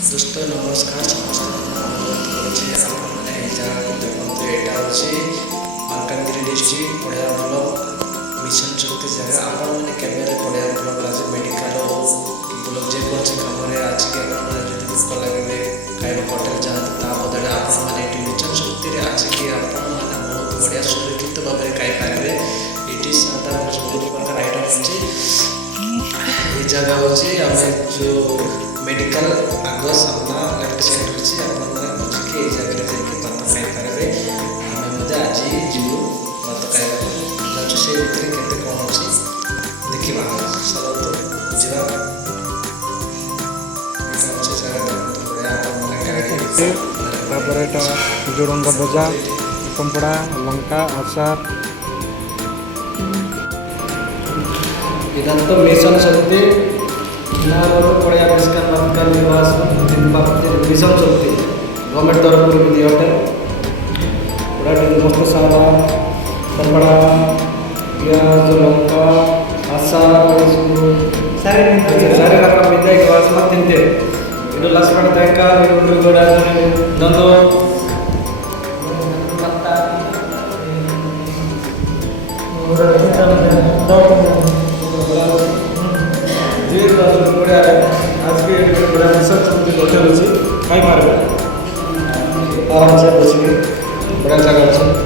दोस्तों नमस्कार समस्त अनुरोध करुचे आपने ये जगह को देखते यहाँ हूँ मालकानगिरी डिस्ट्रिक्ट पढ़िया ब्लॉक मिशन शक्ति जगह आपने कैमेरे पढ़िया ब्लॉक आज मेडिकल हो कि ब्लॉक जेकोसी कम आज के भोक लगे खाଇବା होटेल जाते ता बदले आपने मिशन शक्ति आज की आपने बहुत बढ़िया सुरक्षित भाव में खाईपारे ये साधारण बहुत प्रकार आइटम अच्छे ये जगह हूँ आम जो मेडिकल आग सामना लेफ्ट साइड अच्छी आपने बुझे ये जगह जाकि भात खाईपारे आम आज जीव भात खाଇବା से भितर के कौन अच्छी देखा चलते बुझा जोड़ंग भजा कंपड़ा लंका आचार इधर मिशन शक्ति पड़िया परिष्कार निवास मिशन शक्ति गवर्नमेंट तरफ भी होटल पूरा मस्त सारा कंपड़ा प्याज लंका आचार सारे रकम मिलता है वास मत तिंते ಇದು ಲಕ್ಷ್ಮಣ ತನಕ ಇವರು ಕೂಡ ಇನ್ನೊಂದು आज के बड़ा मिशन शक्ति होटल अच्छी खाई पारे आराम से बस बड़ा जगह अच्छे